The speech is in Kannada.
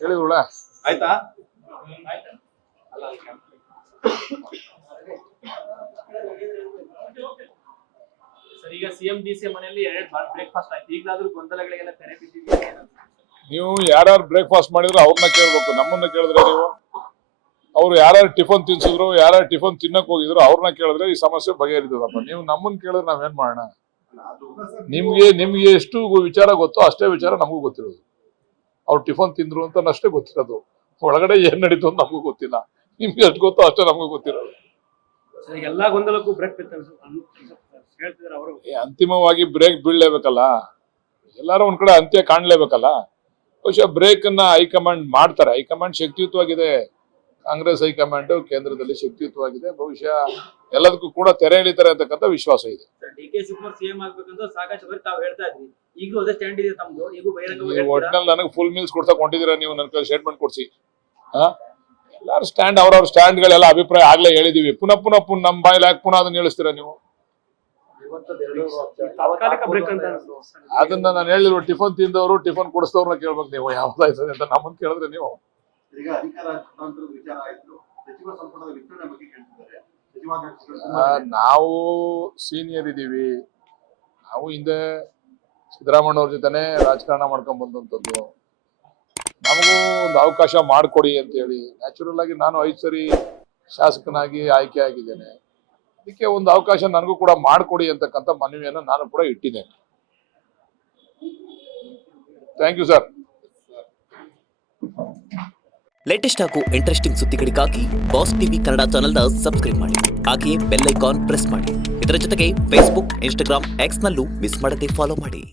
ಹೇಳಿದ್ರಲ್ಲ ಆಯ್ತಾ? ಸರ್, ಈಗ ಸಿಎಂ ಡಿಸಿ ಮನೆಯಲ್ಲಿ 2 ಬ್ರೇಕ್ಫಾಸ್ಟ್ ಆಯ್ತು. ಈಗಲಾದ್ರೂ ಗೊಂದಲಗಳಿಗೆಲ್ಲ ತೆರೆ ಬಿದ್ದಿದೆಯಾ? ನೀವು ಯಾರ್ಯಾರು ಬ್ರೇಕ್ಫಾಸ್ಟ್ ಮಾಡಿದ್ರು ಅವ್ರನ್ನ ಕೇಳ್ಬೇಕು, ನಮ್ಮನ್ನ ಕೇಳಿದ್ರೆ ನೀವು ಅವ್ರು ಯಾರ್ಯಾರು ಟಿಫನ್ ತಿನ್ಸಿದ್ರು, ಯಾರ್ಯಾರು ಟಿಫನ್ ತಿನ್ನಕ್ ಹೋಗಿದ್ರು ಅವ್ರನ್ನ ಕೇಳಿದ್ರೆ ಈ ಸಮಸ್ಯೆ ಬಗೆಹರಿತದಪ್ಪ. ನೀವು ನಮ್ಮನ್ನ ಕೇಳಿದ್ರೆ ನಾವೇನ್ ಮಾಡೋಣ? ನಿಮ್ಗೆ ಎಷ್ಟು ವಿಚಾರ ಗೊತ್ತೋ ಅಷ್ಟೇ ವಿಚಾರ ನಮಗೂ ಗೊತ್ತಿರೋದು. ಅವ್ರು ಟಿಫನ್ ತಿಂದ್ರು ಅಂತ ಅಷ್ಟೇ ಗೊತ್ತಿರೋದು, ಒಳಗಡೆ ಏನ್ ನಡೀತು ಅಂತ ನಮಗೂ ಗೊತ್ತಿಲ್ಲ. ನಿಮ್ಗೆ ಎಷ್ಟು ಗೊತ್ತೋ ಅಷ್ಟೇ ನಮಗೂ ಗೊತ್ತಿರೋದು. ಎಲ್ಲಾ ಗೊಂದಲಕ್ಕೂ ಬ್ರೇಕ್ ಹೇಳ್ತಿದ್ದಾರೆ ಅವರು. ಅಂತಿಮವಾಗಿ ಬ್ರೇಕ್ ಬೀಳ್ಲೇಬೇಕಲ್ಲ, ಎಲ್ಲಾರು ಒಂದ್ ಕಡೆ ಅಂತ್ಯ ಕಾಣ್ಲೇಬೇಕಲ್ಲ. ಬಹುಶಃ ಬ್ರೇಕ್ ಅನ್ನ ಹೈಕಮಾಂಡ್ ಮಾಡ್ತಾರೆ. ಹೈಕಮಾಂಡ್ ಶಕ್ತಿಯುತವಾಗಿದೆ, ಕಾಂಗ್ರೆಸ್ ಹೈಕಮಾಂಡ್ ಕೇಂದ್ರದಲ್ಲಿ ಶಕ್ತಿಯುತವಾಗಿದೆ. ಬಹುಶಃ ಎಲ್ಲದಕ್ಕೂ ಕೂಡ ತೆರೆ ಎಳಿತಾರೆ ಅಂತಕ್ಕಂಥ ವಿಶ್ವಾಸ ಇದೆ. ಡಿಕೆ ಶಿವಕುಮಾರ್ ಸಿಎಂ ಆಗ್ಬೇಕಂತ ಸಾಕಷ್ಟು ಬಾರಿ ತಾವು ಹೇಳ್ತಾ ಇದ್ವಿ. ಈಗಲೂ ಅದೇ ಸ್ಟ್ಯಾಂಡ್ ಇದೆ ತಮ್ಮದು. ಈಗೂ ಬಹಿರಂಗವಾಗಿ ಒಟ್ನಲ್ಲಿ ನನಗೆ ಫುಲ್ ಮೀಲ್ಸ್ ಕೊಡ್ತಾ ಕೊಂಡಿದ್ದೀರಾ ನೀವು, ನನ್ನ ಕೈ ಸ್ಟೇಟ್ಮೆಂಟ್ ಕೊಡ್ಸಿ. ಎಲ್ಲಾರು ಸ್ಟ್ಯಾಂಡ್ ಅವ್ರವ್ರ ಸ್ಟ್ಯಾಂಡ್ ಗಳೆಲ್ಲ ಅಭಿಪ್ರಾಯ ಆಗ್ಲೇ ಹೇಳಿದೀವಿ. ಪುನಃ ನಮ್ಮ ಬಾಯಲ್ಲಿ ಯಾಕೆ ಪುನಃ ಅದನ್ನ ಹೇಳಿಸ್ತೀರಾ ನೀವು? ತಾತ್ಕಾಲಿಕ ಬ್ರೇಕ್ ಅಂತ ಅದನ್ನ ನಾನು ಹೇಳಿದ್ರು, ಟಿಫನ್ ತಿಂದವರು ಟಿಫನ್ ಕೊಡಿಸಿದವ್ರನ್ನ ಕೇಳ್ಬೇಕು ನೀವು, ಯಾವ್ದಾಯ್ತದೆ ಅಂತ ನಮ್ಮನ್ನ ಕೇಳಿದ್ರೆ ನೀವು. ಈಗ ಅಧಿಕಾರ ಹಸ್ತಾಂತರದ ವಿಚಾರ ಆಯ್ತು, ಸಚಿವ ಸಂಪುಟದ ವಿಸ್ತರಣೆ ಬಗ್ಗೆ ಕೇಳ್ತಿದ್ದಾರೆ. ನಾವು ಸೀನಿಯರ್ ಇದೀವಿ, ನಾವು ಹಿಂದೆ ಸಿದ್ದರಾಮಯ್ಯ ಅವ್ರ ಜೊತೆನೆ ರಾಜಕಾರಣ ಮಾಡ್ಕೊಂಡ್ ಬಂದಂತದ್ದು. ನಮಗೂ ಒಂದು ಅವಕಾಶ ಮಾಡಿಕೊಡಿ ಅಂತ ಹೇಳಿ ನ್ಯಾಚುರಲ್ ಆಗಿ ನಾನು 5 ಸರಿ ಶಾಸಕನಾಗಿ ಆಯ್ಕೆ ಆಗಿದ್ದೇನೆ. ಅದಕ್ಕೆ ಒಂದು ಅವಕಾಶ ನನಗೂ ಕೂಡ ಮಾಡಿಕೊಡಿ ಅಂತಕ್ಕಂಥ ಮನವಿಯನ್ನು ನಾನು ಕೂಡ ಇಟ್ಟಿದ್ದೇನೆ. Thank you sir. ಲೇಟೆಸ್ಟ್ ಹಾಗೂ ಇಂಟ್ರೆಸ್ಟಿಂಗ್ ಸುದ್ದಿಗಳಿಗಾಗಿ ಬಾಸ್ ಟಿವಿ ಕನ್ನಡ ಚಾನೆಲ್ನ ಸಬ್ಸ್ಕ್ರೈಬ್ ಮಾಡಿ. ಹಾಗೆಯೇ ಬೆಲ್ ಐಕಾನ್ ಪ್ರೆಸ್ ಮಾಡಿ. ಇದರ ಜೊತೆಗೆ ಫೇಸ್ಬುಕ್, ಇನ್ಸ್ಟಾಗ್ರಾಮ್, ಎಕ್ಸ್ನಲ್ಲೂ ಮಿಸ್ ಮಾಡದೆ ಫಾಲೋ ಮಾಡಿ.